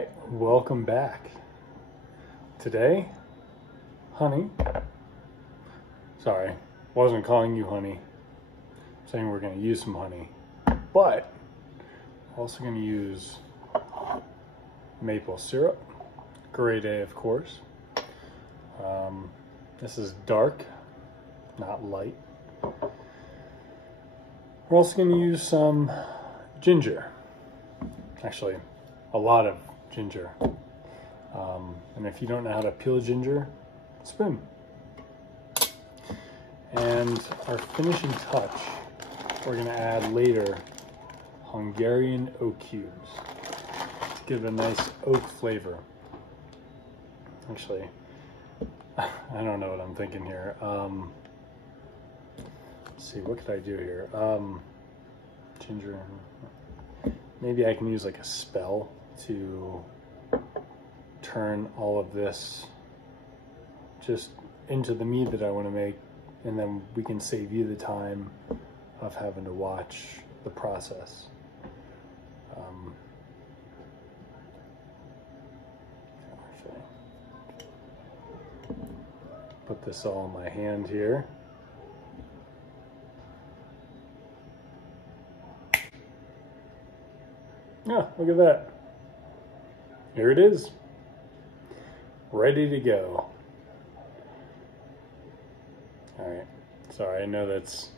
right, welcome back. Today, honey, sorry, wasn't calling you honey, I'm saying we're gonna use some honey, but also gonna use maple syrup, grade A of course. This is dark, not light. We're also gonna use some ginger, actually a lot of ginger. And if you don't know how to peel ginger, spoon. And our finishing touch, we're gonna add later Hungarian oak cubes to give it a nice oak flavor. Actually, I don't know what I'm thinking here. Let's see, what could I do here? Ginger, maybe I can use like a spell to turn all of this just into the mead that I want to make, and then we can save you the time of having to watch the process. Put this all in my hand here. Yeah, look at that. Here it is. Ready to go. All right. Sorry, I know that's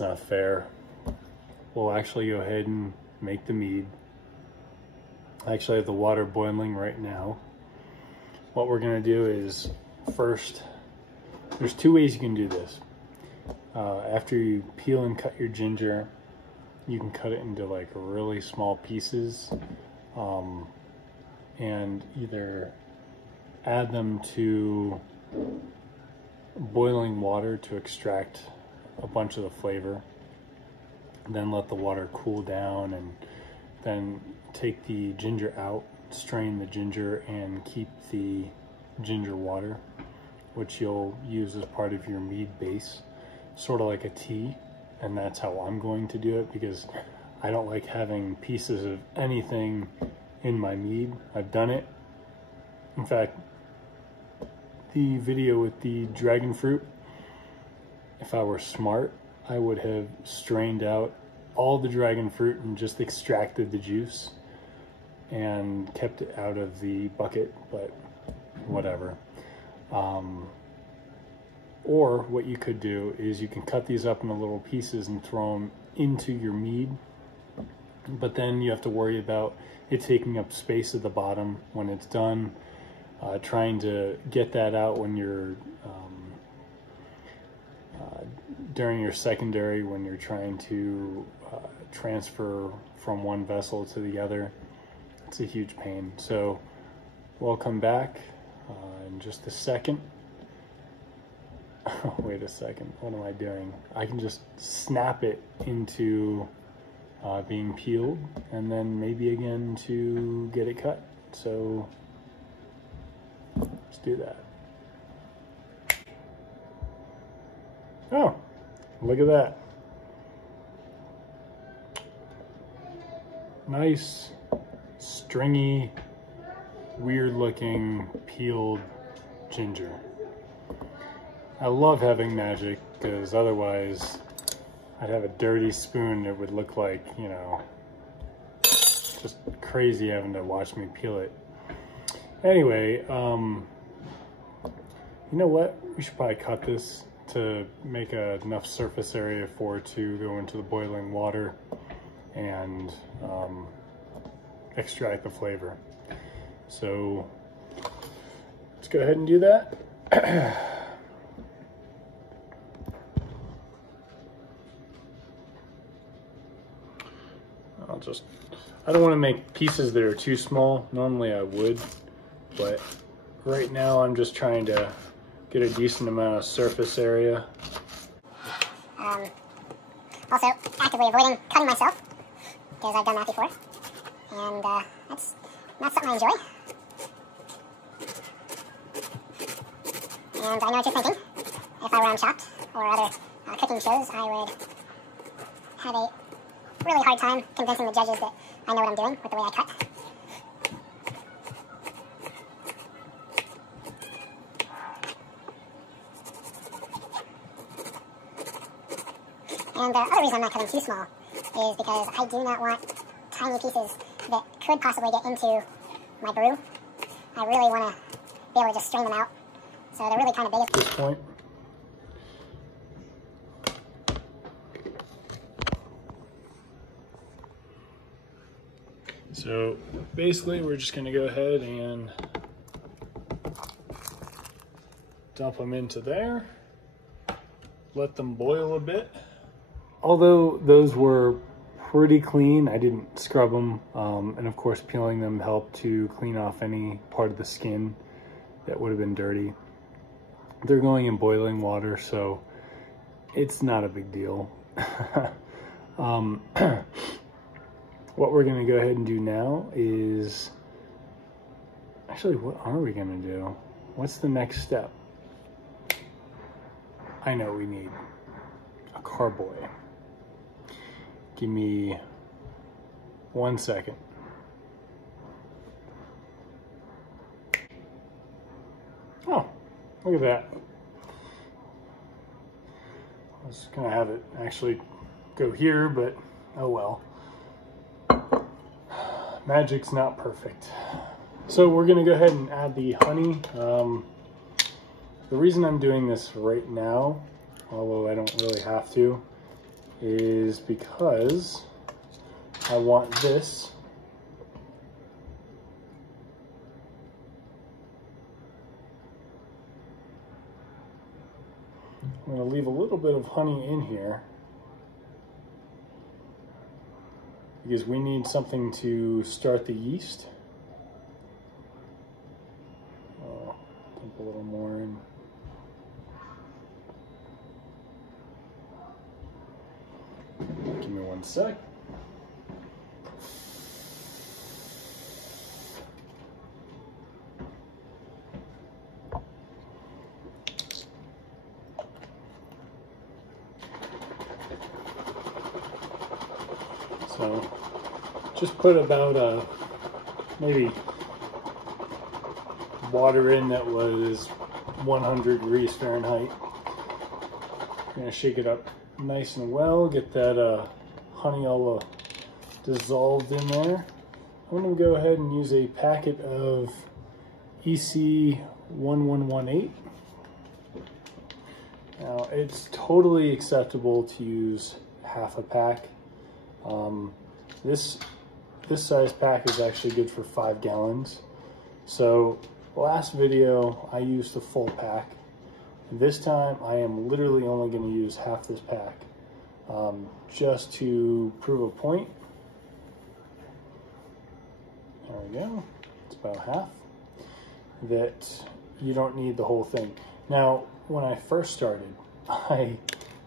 not fair. We'll actually go ahead and make the mead. I actually have the water boiling right now. What we're gonna do is, first, there's two ways you can do this. After you peel and cut your ginger, you can cut it into like really small pieces, and either add them to boiling water to extract a bunch of the flavor, then let the water cool down, and then take the ginger out, strain the ginger, and keep the ginger water, which you'll use as part of your mead base, sort of like a tea. And that's how I'm going to do it, because I don't like having pieces of anything in my mead. I've done it. In fact, the video with the dragon fruit, if I were smart, I would have strained out all the dragon fruit and just extracted the juice and kept it out of the bucket, but whatever. Or what you could do is you can cut these up into little pieces and throw them into your mead, but then you have to worry about it taking up space at the bottom when it's done. Trying to get that out when you're during your secondary, when you're trying to transfer from one vessel to the other. It's a huge pain. So we'll come back in just a second. Oh, wait a second, what am I doing? I can just snap it into being peeled, and then maybe again to get it cut. So let's do that. Oh, look at that. Nice, stringy, weird looking peeled ginger. I love having magic, because otherwise I'd have a dirty spoon that would look like, you know, just crazy having to watch me peel it. Anyway, you know what? We should probably cut this to make enough surface area for it to go into the boiling water and extract the flavor. So let's go ahead and do that. I don't want to make pieces that are too small. Normally I would, but right now I'm just trying to get a decent amount of surface area. Also, actively avoiding cutting myself, because I've done that before, and that's not something I enjoy. And I know what you're thinking. If I were on Chopped or other cooking shows, I would have a really hard time convincing the judges that I know what I'm doing with the way I cut. And the other reason I'm not cutting too small is because I do not want tiny pieces that could possibly get into my brew. I really want to be able to just strain them out. So they're really kind of big at this point. So basically we're just going to go ahead and dump them into there, let them boil a bit. Although those were pretty clean, I didn't scrub them, and of course peeling them helped to clean off any part of the skin that would have been dirty. They're going in boiling water, so it's not a big deal. What we're going to go ahead and do now is, actually, what are we going to do? What's the next step? I know we need a carboy. Give me 1 second. Oh, look at that. I was going to have it actually go here, but oh well. Magic's not perfect. So we're going to go ahead and add the honey. The reason I'm doing this right now, although I don't really have to, is because I want this I'm going to leave a little bit of honey in here because we need something to start the yeast. Dump a little more in. Give me 1 sec. So just put about maybe water in that was 100 degrees Fahrenheit. I'm going to shake it up nice and well, get that honey all dissolved in there. I'm going to go ahead and use a packet of EC 1118. Now it's totally acceptable to use half a pack. This size pack is actually good for 5 gallons. So last video I used the full pack. This time I am literally only going to use half this pack, just to prove a point. There we go. It's about half. That you don't need the whole thing. Now, when I first started, I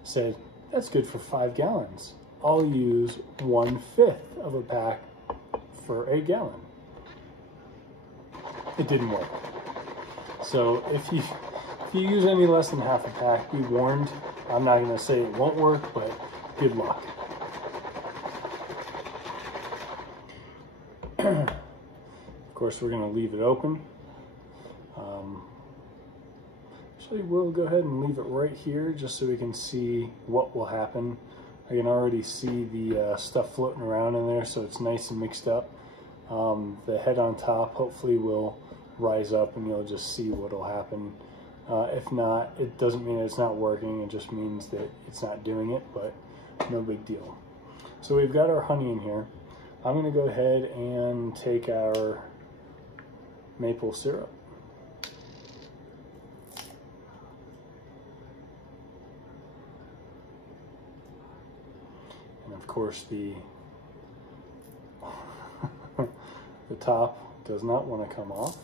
said, that's good for 5 gallons. I'll use 1/5 of a pack for a gallon. It didn't work. So if you use any less than half a pack, be warned. I'm not going to say it won't work, but good luck. Of course, we're going to leave it open. Actually, we'll go ahead and leave it right here just so we can see what will happen. I can already see the stuff floating around in there, so it's nice and mixed up. The head on top hopefully will rise up and you'll just see what will happen. If not, it doesn't mean it's not working, it just means that it's not doing it, but no big deal. So we've got our honey in here. I'm going to go ahead and take our maple syrup. And of course the top does not want to come off.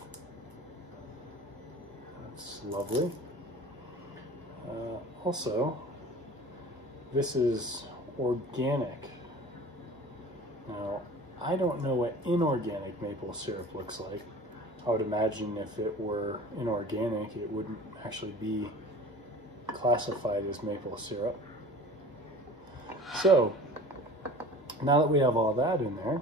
That's lovely. Also, this is organic. Now, I don't know what inorganic maple syrup looks like. I would imagine if it were inorganic, it wouldn't actually be classified as maple syrup. So, now that we have all that in there,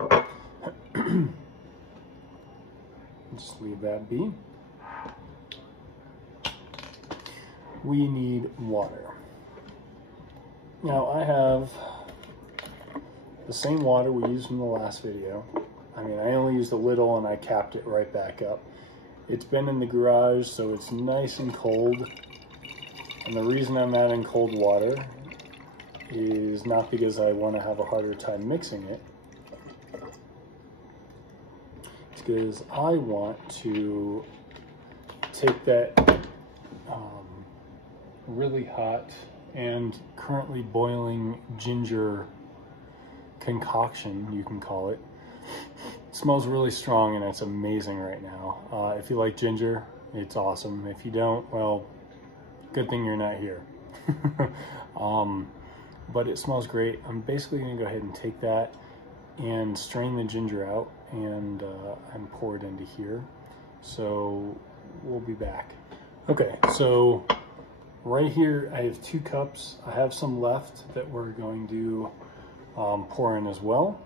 just leave that be. We need water. Now I have the same water we used in the last video. I mean, I only used a little and I capped it right back up. It's been in the garage, so it's nice and cold. And the reason I'm adding cold water is not because I want to have a harder time mixing it. It's because I want to take that really hot and currently boiling ginger concoction, you can call it. It smells really strong and it's amazing right now. If you like ginger, it's awesome. If you don't, well, good thing you're not here. But it smells great. I'm basically gonna go ahead and take that and strain the ginger out and pour it into here. So we'll be back. Okay, so right here I have 2 cups. I have some left that we're going to pour in as well.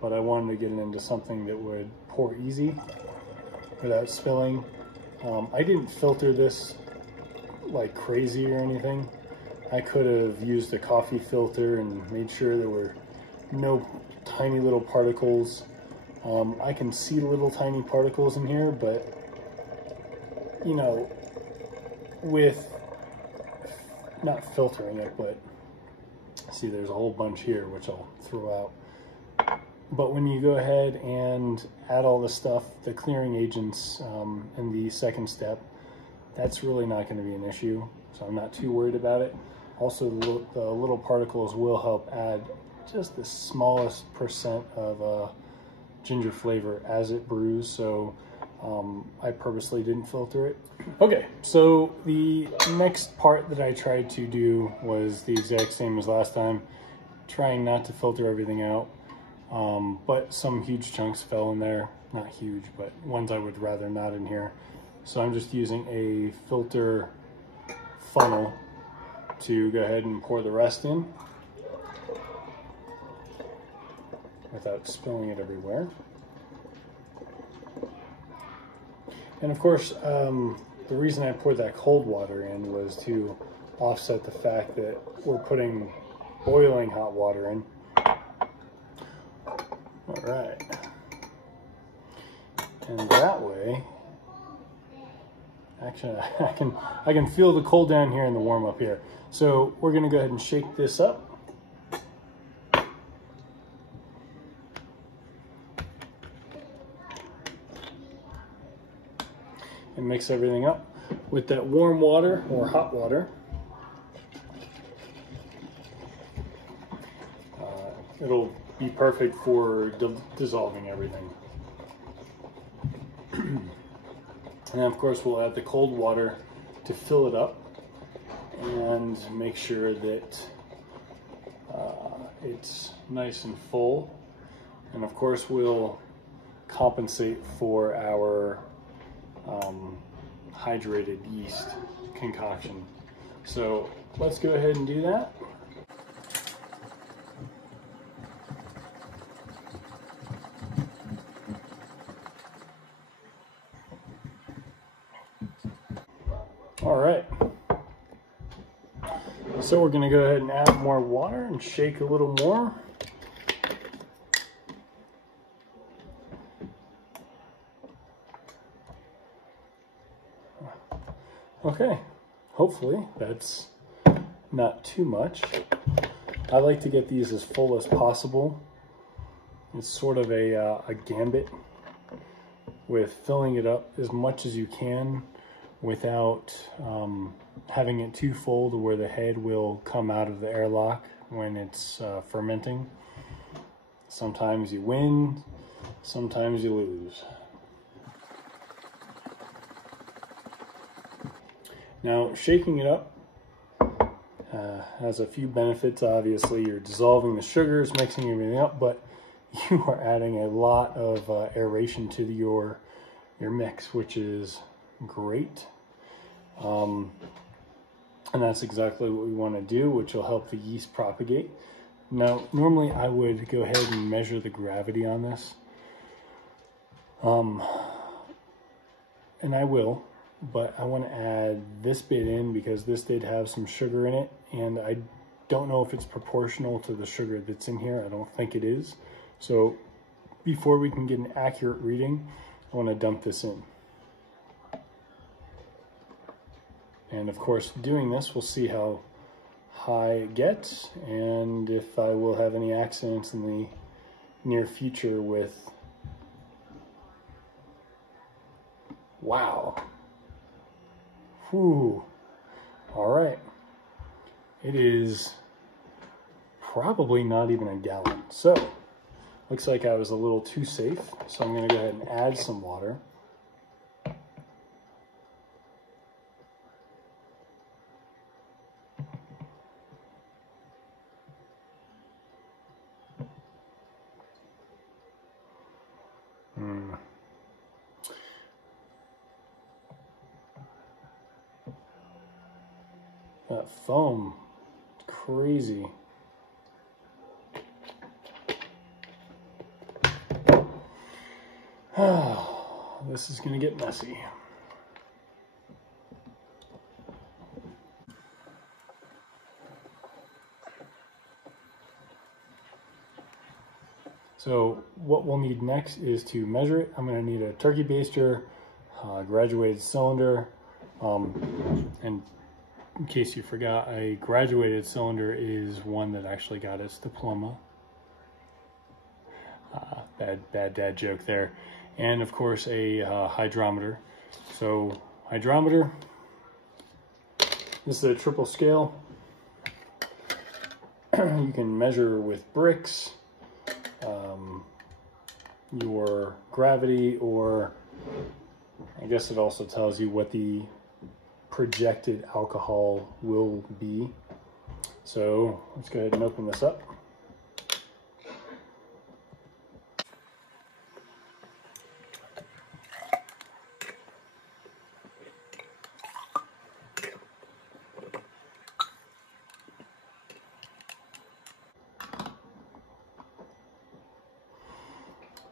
But I wanted to get it into something that would pour easy without spilling. I didn't filter this like crazy or anything. I could have used a coffee filter and made sure there were no tiny little particles. I can see little tiny particles in here, but you know, with not filtering it, but see there's a whole bunch here which I'll throw out. But when you go ahead and add all the stuff, the clearing agents in the second step, that's really not going to be an issue, so I'm not too worried about it. Also, the little particles will help add just the smallest percent of ginger flavor as it brews, so I purposely didn't filter it. Okay, so the next part that I tried to do was the exact same as last time, trying not to filter everything out. But some huge chunks fell in there. Not huge, but ones I would rather not in here. So I'm just using a filter funnel to go ahead and pour the rest in without spilling it everywhere. And of course, the reason I poured that cold water in was to offset the fact that we're putting boiling hot water in. All right, and that way, actually, I can feel the cold down here and the warm up here. So we're gonna go ahead and shake this up. And mix everything up with that warm water or hot water. It'll be perfect for dissolving everything. And of course we'll add the cold water to fill it up and make sure that it's nice and full. And of course we'll compensate for our hydrated yeast concoction. So let's go ahead and do that. All right, so we're going to go ahead and add more water and shake a little more. Okay, hopefully that's not too much. I like to get these as full as possible. It's sort of a gambit with filling it up as much as you can without having it too full to where the head will come out of the airlock when it's fermenting. Sometimes you win, sometimes you lose. Now, shaking it up has a few benefits. Obviously, you're dissolving the sugars, mixing everything up, but you are adding a lot of aeration to your mix, which is great. And that's exactly what we want to do, which will help the yeast propagate. Now, normally I would go ahead and measure the gravity on this. And I will, but I want to add this bit in because this did have some sugar in it, and I don't know if it's proportional to the sugar that's in here. I don't think it is. So before we can get an accurate reading, I want to dump this in. And of course, doing this, we'll see how high it gets and if I will have any accidents in the near future with, wow. Whew. All right. It is probably not even a gallon. So, looks like I was a little too safe. So I'm gonna go ahead and add some water. That foam, crazy. This is gonna get messy. So what we'll need next is to measure it. I'm gonna need a turkey baster, graduated cylinder, and in case you forgot, a graduated cylinder is one that actually got its diploma. Bad dad joke there. And of course a hydrometer. So hydrometer, this is a triple scale. You can measure with bricks, your gravity, or I guess it also tells you what the projected alcohol will be. So let's go ahead and open this up.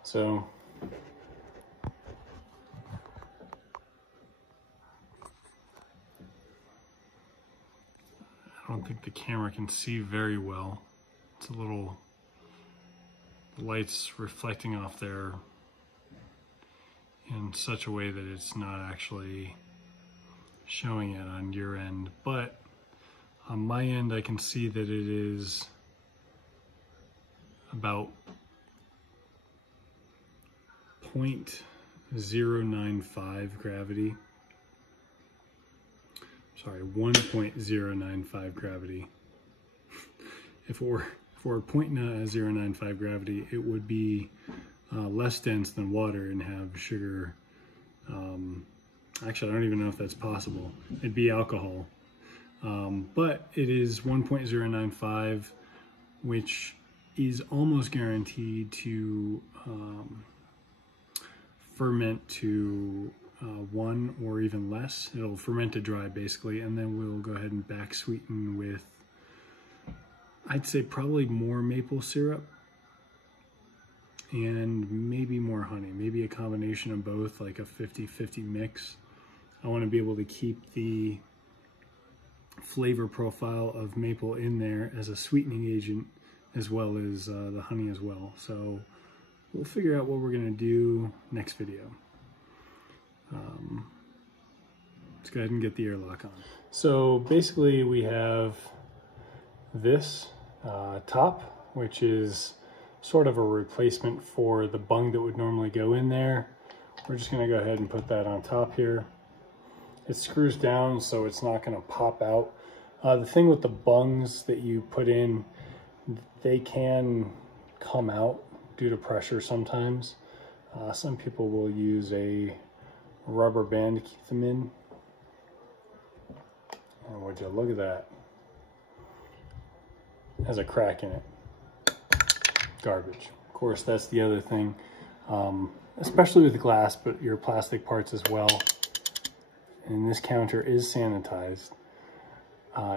So I don't think the camera can see very well. It's a little, the light's reflecting off there in such a way that it's not actually showing it on your end. But on my end, I can see that it is about 0.095 gravity. Sorry, 1.095 gravity. If it were 0.095 gravity, it would be less dense than water and have sugar. Actually, I don't even know if that's possible. It'd be alcohol. But it is 1.095, which is almost guaranteed to ferment to 1 or even less. It'll ferment to dry basically, and then we'll go ahead and back sweeten with, I'd say probably more maple syrup and maybe more honey, maybe a combination of both, like a 50-50 mix. I want to be able to keep the flavor profile of maple in there as a sweetening agent, as well as the honey as well. So we'll figure out what we're going to do next video. Let's go ahead and get the airlock on. So basically we have this top, which is sort of a replacement for the bung that would normally go in there. We're just going to go ahead and put that on top here. It screws down so it's not going to pop out. The thing with the bungs that you put in, they can come out due to pressure sometimes. Some people will use a rubber band to keep them in. And would you look at that? It has a crack in it. Garbage. Of course, that's the other thing, especially with glass, but your plastic parts as well. And this counter is sanitized.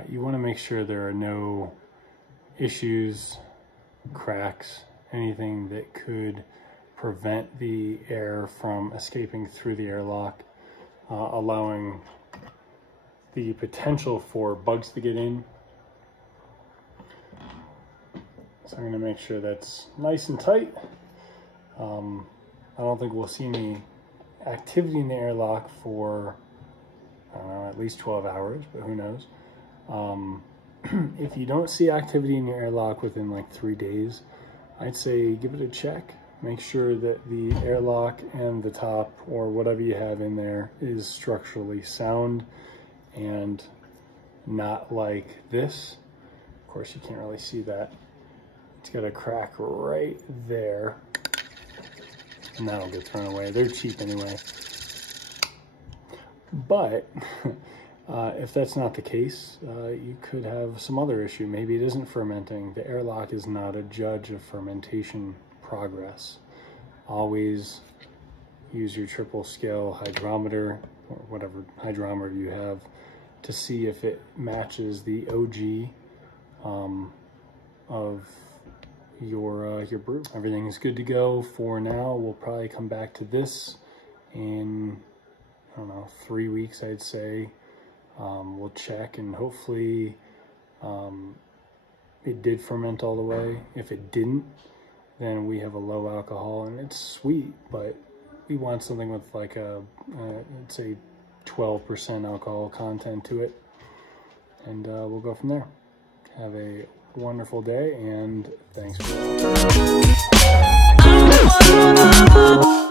You want to make sure there are no issues, cracks, anything that could prevent the air from escaping through the airlock, allowing the potential for bugs to get in. So I'm going to make sure that's nice and tight. I don't think we'll see any activity in the airlock for, I don't know, at least 12 hours, but who knows. If you don't see activity in your airlock within like 3 days, I'd say give it a check. Make sure that the airlock and the top or whatever you have in there is structurally sound and not like this. Of course, you can't really see that. It's got a crack right there, and that'll get thrown away. They're cheap anyway. But if that's not the case, you could have some other issue. Maybe it isn't fermenting. The airlock is not a judge of fermentation progress. Always use your triple scale hydrometer, or whatever hydrometer you have, to see if it matches the OG of your brew. Everything is good to go for now. We'll probably come back to this in, I don't know, 3 weeks, I'd say. We'll check, and hopefully it did ferment all the way. If it didn't, then we have a low alcohol, and it's sweet, but we want something with like a, let's say 12% alcohol content to it, and we'll go from there. Have a wonderful day, and thanks for watching.